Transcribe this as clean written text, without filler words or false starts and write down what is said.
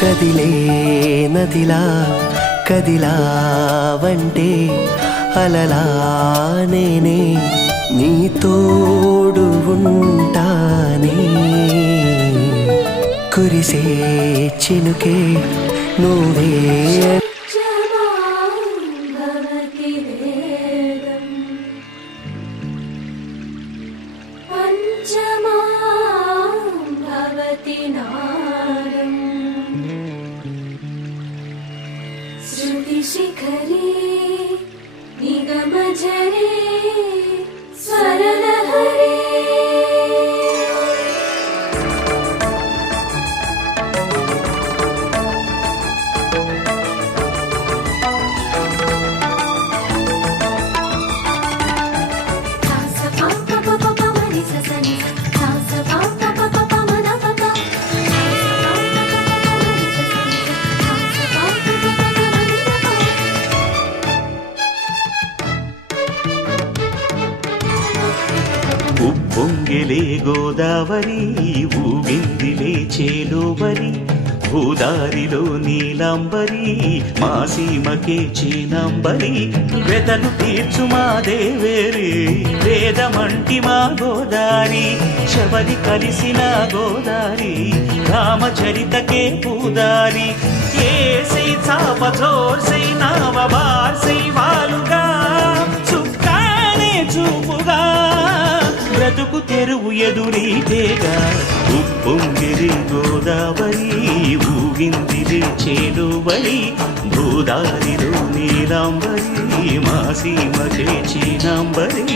కదిలే నదిలా కదిలావంటే అలలా నేనే నీ తోడు ఉంటానే కురిసే చినుకే నువ్వే शिखरे निगमजरे स्वरलहरे ఉప్పొంగిలే గోదావరి ఊగిందిలే చేలోబరి భూదారిలో నీలాంబరి మా సీమకే చీనాంబరి వెతలు తీర్చు మా దేవేరి వేదమంటి మా గోదారి శబరి కలిసిన గోదారి రామచరితకే పూదారి ఏసై చాప జోర్సై నావ బార్సై వాలుగా చుక్కానే చూపుగా బ్రతుకు తెరువు ఎదురీతేగా ఉప్పొంగిరి గోదావరి ఊగిందిరి చేలువరి భూదారిలో నీలాంబరి మా సీమకే చీనాంబరి